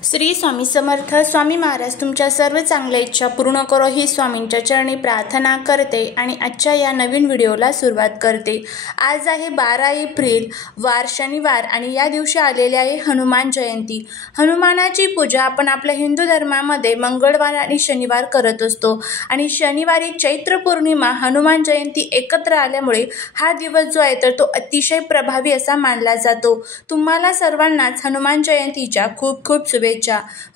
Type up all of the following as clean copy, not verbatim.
श्री स्वामी समर्थ. स्वामी महाराज तुमच्या सर्व चांगल्या इच्छा पूर्ण करो ही स्वामींच्या चरणी प्रार्थना करते आणि आजच्या या नवीन व्हिडिओला सुरुवात करते. आज आहे 12 एप्रिल, वार शनिवार आणि या दिवशी आलेली आहे हनुमान जयंती. हनुमानाची पूजा आपण आपल्या हिंदू धर्मामध्ये मंगळवार आणि शनिवार करत असतो आणि शनिवारी चैत्र पौर्णिमा हनुमान जयंती एकत्र आल्यामुळे हा दिवस जो आहे तर तो अतिशय प्रभावी असा मानला जातो. तुम्हाला सर्वांनाच हनुमान जयंतीच्या खूप खूप शुभेच्छा.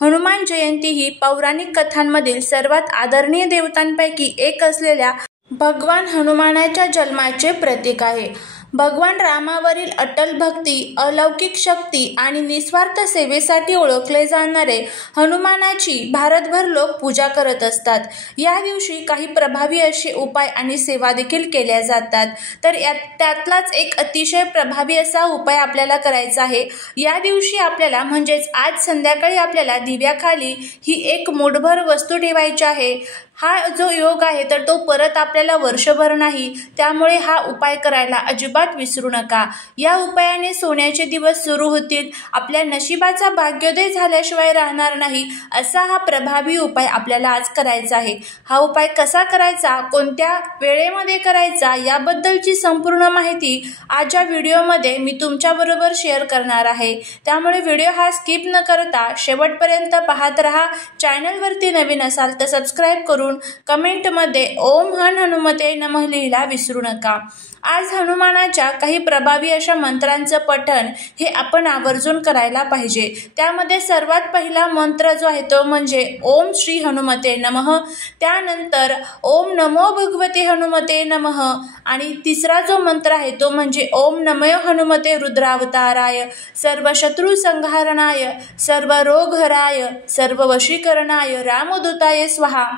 हनुमान जयंती ही पौराणिक कथांमधील सर्वात आदरणीय देवतांपैकी एक असलेल्या भगवान हनुमानाच्या जन्माचे प्रतीक आहे. भगवान रामावरील अटल भक्ती, अलौकिक शक्ती आणि निस्वार्थ सेवेसाठी ओळखले जाणारे हनुमानाची भारतभर लोक पूजा करत असतात. या दिवशी काही प्रभावी असे उपाय आणि सेवा देखील केल्या जातात. तर त्यातलाच एक अतिशय प्रभावी असा उपाय आपल्याला करायचा आहे. या दिवशी आपल्याला म्हणजेच आज संध्याकाळी आपल्याला दिव्याखाली ही एक मूठभर वस्तू ठेवायची आहे. हा जो योग आहे तर तो परत आपल्याला वर्षभर नाही, त्यामुळे हा उपाय करायला अजिबात विसरू नका. या उपायाने सोन्याचे दिवस सुरू होतील. आपल्या नशिबाचा भाग्योदय झाल्याशिवाय राहणार नाही असा हा प्रभावी उपाय आपल्याला आज करायचा आहे. हा उपाय कसा करायचा, कोणत्या वेळेमध्ये करायचा याबद्दलची संपूर्ण माहिती आजच्या व्हिडिओमध्ये मी तुमच्याबरोबर शेअर करणार आहे. त्यामुळे व्हिडिओ हा स्किप न करता शेवटपर्यंत पाहत राहा. चॅनलवरती नवीन असाल तर सबस्क्राईब करून कमेंटमध्ये ओम हनुमते नमः लिहायला विसरू नका. आज हनुमानाच्या काही प्रभावी अशा मंत्रांचं पठण हे आपण आवर्जून करायला पाहिजे. त्यामध्ये सर्वात पहिला मंत्र जो आहे तो म्हणजे ओम श्री हनुमते नमः, त्यानंतर ओम नमो भगवते हनुमते नमः आणि तिसरा जो मंत्र आहे तो म्हणजे ओम नमो हनुमते रुद्रावताराय, सर्व शत्रु संहारणाय, सर्व रोग हराय, सर्व वशीकरणाय, रामदूताय स्वाहा.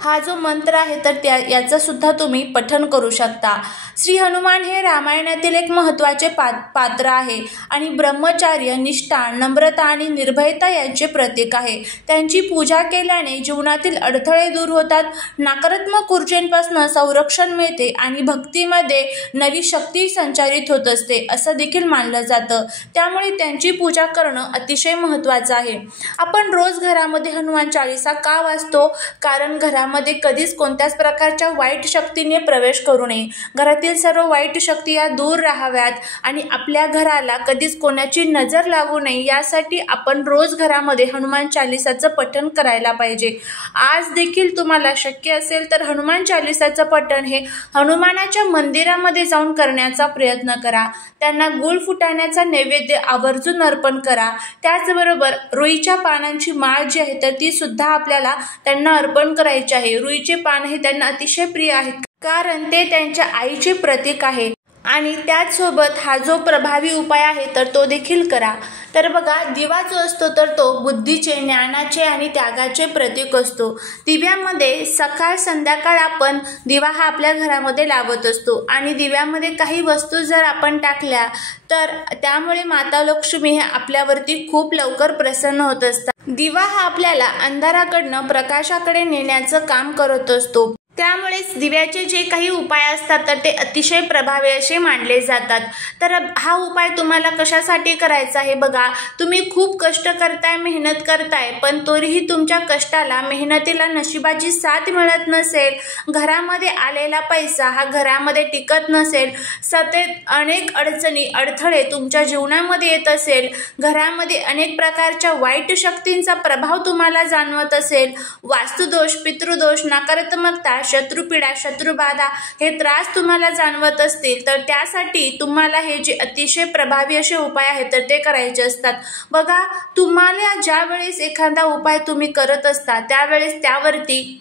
हा जो मंत्र आहे तर याचं सुद्धा तुम्ही पठण करू शकता. श्री हनुमान हे रामायणातील एक महत्त्वाचे पात्र आहे आणि ब्रह्मचर्य, निष्ठा, नम्रता आणि निर्भयता यांचे प्रतीक आहे. त्यांची पूजा केल्याने जीवनातील अडथळे दूर होतात, नकारात्मक ऊर्जेपासून संरक्षण मिळते आणि भक्तीमध्ये नवी शक्ती संचारित होत असते असं देखील मानलं जातं. त्यामुळे त्यांची पूजा करणं अतिशय महत्त्वाचं आहे. आपण रोज घरामध्ये हनुमान चालीसा का वाचतो? कारण घरामध्ये कधीच कोणत्याच प्रकारच्या वाईट शक्तीने प्रवेश करू नये. घरातील सर्व वाईट शक्ती या दूर राहाव्यात आणि आपल्या घराला कधीच कोणाची नजर लागू नये यासाठी आपण रोज घरामध्ये हनुमान चालीसाचं पठण करायला पाहिजे. आज देखील तुम्हाला शक्य असेल तर हनुमान चालीसाचं पठण हे हनुमानाच्या मंदिरामध्ये जाऊन करण्याचा प्रयत्न करा. त्यांना गुळ फुटाण्याचा नैवेद्य आवर्जून अर्पण करा. त्याचबरोबर रुईच्या पानांची माळ जी आहे तर ती सुद्धा आपल्याला त्यांना अर्पण करायची आहे. रुईचे पान हे त्यांना अतिशय प्रिय आहेत कारण ते त्यांच्या आईचे प्रतीक आहे आणि त्याचसोबत हा जो प्रभावी उपाय आहे तर तो देखील करा. तर बघा, दिवा जो असतो तर तो बुद्धीचे, ज्ञानाचे आणि त्यागाचे प्रतीक असतो. दिव्यामध्ये सकाळ संध्याकाळ आपण दिवा हा आपल्या घरामध्ये लावत असतो आणि दिव्यामध्ये काही वस्तू जर आपण टाकल्या तर त्यामुळे माता लक्ष्मी हे आपल्यावरती खूप लवकर प्रसन्न होत असतात. दिवा हा आपल्याला अंधाराकडनं प्रकाशाकडे नेण्याचं काम करत असतो. त्यामुळेच दिव्याचे जे काही उपाय असतात तर ते अतिशय प्रभावी असे मानले जातात. तर हा उपाय तुम्हाला कशासाठी करायचा आहे? बघा, तुम्ही खूप कष्ट करताय, मेहनत करताय, पण तरीही तुमच्या कष्टाला, मेहनतीला नशिबाची साथ मिळत नसेल, घरामध्ये आलेला पैसा हा घरामध्ये टिकत नसेल, सतत अनेक अडचणी, अडथळे तुमच्या जीवनामध्ये येत असेल, घरामध्ये अनेक प्रकारच्या वाईट शक्तींचा प्रभाव तुम्हाला जाणवत असेल, वास्तुदोष, पितृदोष, नकारात्मकता, शत्रुपीडा, शत्रुबाधा हे त्रास तुम्हाला जाणवत असतील तर त्यासाठी तुम्हाला हे जे अतिशय प्रभावी असे उपाय आहेत तर ते करायचे असतात. बघा, तुम्हाला ज्या वेळेस एखादा उपाय तुम्ही करत असता त्यावेळेस त्यावरती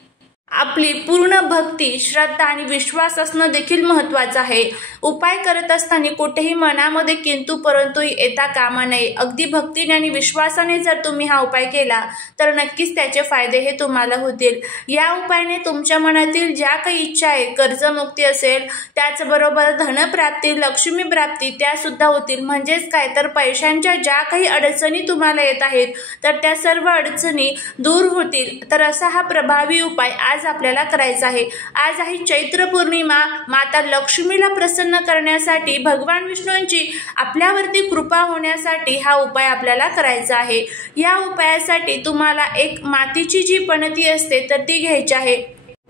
आपली पूर्ण भक्ती, श्रद्धा आणि विश्वास असणं देखील महत्त्वाचं आहे. उपाय करत असताना कुठेही मनामध्ये किंतु परंतु येता कामा नये. अगदी भक्तीने आणि विश्वासाने जर तुम्ही हा उपाय केला तर नक्कीच त्याचे फायदे हे तुम्हाला होतील. या उपायाने तुमच्या मनातील ज्या काही इच्छा आहे, कर्जमुक्ती असेल, त्याचबरोबर धनप्राप्ती, लक्ष्मी प्राप्ती त्या सुद्धा होतील. म्हणजेच काय तर पैशांच्या ज्या काही अडचणी तुम्हाला येत आहेत तर त्या सर्व अडचणी दूर होतील. तर असा हा प्रभावी उपाय आज आपल्याला करायचा आहे। आज आहे चैत्र पौर्णिमा। माता लक्ष्मीला प्रसन्न करण्यासाठी, भगवान विष्णूंची आपल्यावरती कृपा होण्यासाठी हा उपाय आपल्याला करायचा आहे। या उपायासाठी तुम्हाला एक मातीची जी पणती असते तर ती घ्यायची आहे।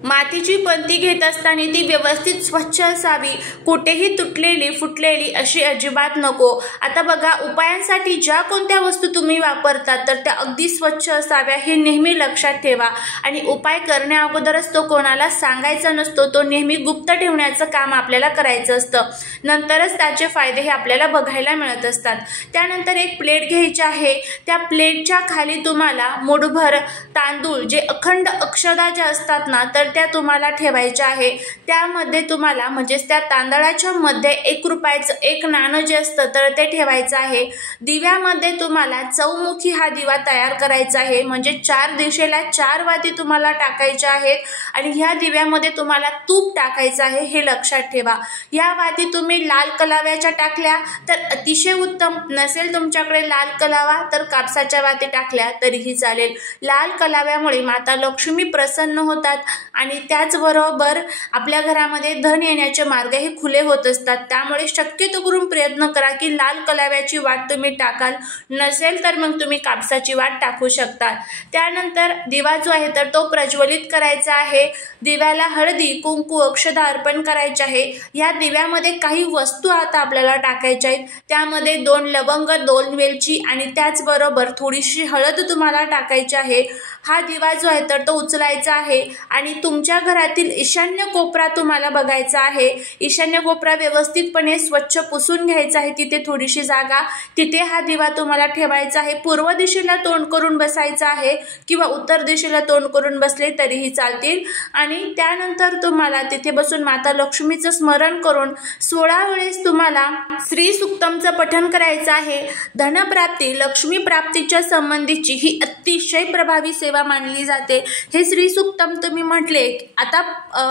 मातीची पणती घेत असताना ती व्यवस्थित स्वच्छ असावी, कुठेही तुटलेली फुटलेली अशी अजिबात नको। आता बघा, उपायांसाठी ज्या कोणत्या वस्तू तुम्ही वापरतात तर त्या अगदी स्वच्छ असाव्या हे नेहमी लक्षात ठेवा। आणि उपाय करण्या अगोदरच तो कोणाला सांगायचा नसतो, तो नेहमी गुप्त ठेवण्याचं काम आपल्याला करायचं असतं, नंतरच त्याचे फायदे हे आपल्याला बघायला मिळत असतात। त्यानंतर एक प्लेट घ्यायची आहे। त्या प्लेटच्या खाली तुम्हाला मुठभर तांदूळ, जे अखंड अक्षदा ज्या असतात ना तर त्या तुम्हाला ठेवायच्या आहे। त्यामध्ये तुम्हाला म्हणजेच त्या तांदळाच्या मध्ये 1 रुपयाचं एक नाणं जे असतं तर ते ठेवायचं आहे। दिव्यामध्ये तुम्हाला चौमुखी हा दिवा तयार करायचा आहे, म्हणजे 4 दिशेला 4 वाती तुम्हाला टाकायच्या आहेत आणि ह्या दिव्यामध्ये तुम्हाला तूप टाकायचं आहे हे लक्षात ठेवा। या वाती तुम्ही लाल कलाव्याच्या टाकल्या तर अतिशय उत्तम, नसेल तुमच्याकडे लाल कलावा तर कापसाच्या वाती टाकल्या तरीही चालेल। लाल कलाव्यामुळे माता लक्ष्मी प्रसन्न होतात आणि त्याचबरोबर आपल्या घरामध्ये धन येण्याचे मार्ग हे खुले होत असतात। त्यामुळे शक्यतो करून प्रयत्न करा की लाल कलाव्याची वाट तुम्ही टाकाल, नसेल तर मग तुम्ही कापसाची वाट टाकू शकता। त्यानंतर दिवा जो आहे तर तो प्रज्वलित करायचा आहे। दिव्याला हळदी, कुंकू, अक्षता अर्पण करायचे आहे। या दिव्यामध्ये काही वस्तू आता आपल्याला टाकायच्या आहेत। त्यामध्ये 2 लवंग, 2 वेलची आणि त्याचबरोबर थोडीशी हळद तुम्हाला टाकायची आहे। हा दिवा जो आहे तर तो उचलायचा आहे आणि तुमच्या घरातील ईशान्य कोपरा तुम्हाला बघायचा आहे। ईशान्य कोपरा व्यवस्थितपणे स्वच्छ पुसून घ्यायचा आहे, तिथे थोडीशी जागा, तिथे हा दिवा तुम्हाला ठेवायचा आहे। पूर्व दिशेला तोंड करून बसायचं आहे किंवा उत्तर दिशेला तोंड करून बसले तरीही चालतील। आणि त्यानंतर तुम्हाला तिथे बसून माता लक्ष्मीचं स्मरण करून 16 वेळेस तुम्हाला श्री सुक्तमचं पठण करायचं आहे। धनप्राप्ती, लक्ष्मी प्राप्तीच्या संबंधीची ही अतिशय प्रभावी सेवा मानली जाते। हे श्री सुक्तम तुम्ही म्हटले, आता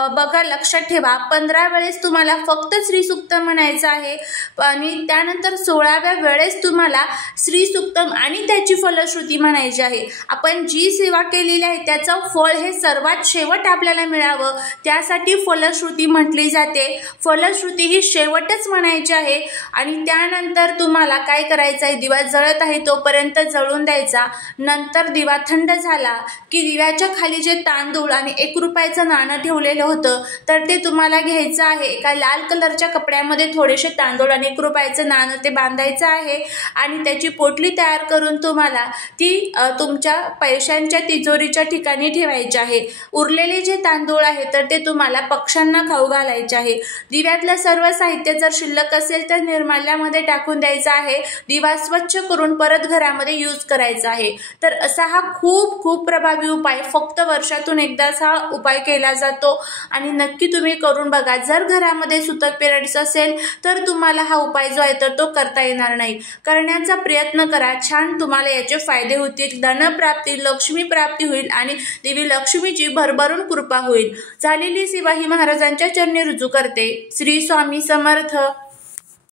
बघा लक्षात ठेवा, 15 वेळेस तुम्हाला फक्त श्री सुक्त म्हणायचं आहे आणि त्यानंतर 16व्या वेळेस तुम्हाला श्री सुक्तम आणि त्याची फलश्रुती म्हणायची आहे। आपण जी सेवा केलेली आहे त्याचं फळ हे सर्वात शेवट आपल्याला मिळावं, त्यासाठी फलश्रुती म्हटली जाते। फलश्रुती ही शेवटच म्हणायची आहे आणि त्यानंतर तुम्हाला काय करायचं आहे, दिवा जळत आहे तोपर्यंत जळून द्यायचा। नंतर दिवा थंड झाला की दिव्याच्या खाली जे तांदूळ आणि 1 रुपयाचं नाणं ठेवलेलं होतं तर ते तुम्हाला घ्यायचं आहे। एका लाल कलरच्या कपड्यामध्ये थोडेसे तांदूळ आणि 1 रुपयाचं नाणं ते बांधायचं आहे आणि त्याची पोटली तयार करून तुम्हाला ती तुमच्या पैशांच्या तिजोरीच्या ठिकाणी ठेवायची आहे। उरलेले जे तांदूळ आहे तर ते तुम्हाला पक्ष्यांना खाऊ घालायचे आहे। दिव्यातलं सर्व साहित्य जर शिल्लक असेल तर निर्माल्यामध्ये टाकून द्यायचं आहे। दिवा स्वच्छ करून परत घरामध्ये यूज करायचा आहे। तर असा हा खूप प्रभावी उपाय, फक्त वर्षातून एकदाच हा उपाय केला जातो आणि नक्की तुम्ही करून बघा। जर घरामध्ये सुतक पिरियड्स असेल तर तुम्हाला हा उपाय जो आहे तर तो करता येणार नाही, करण्याचा प्रयत्न करा, छान तुम्हाला याचे फायदे होतील। धनप्राप्ती, लक्ष्मी प्राप्ती होईल आणि देवी लक्ष्मीची भरभरून कृपा होईल। झालेली सेवा ही महाराजांच्या चरणी रुजू करते। श्री स्वामी समर्थ।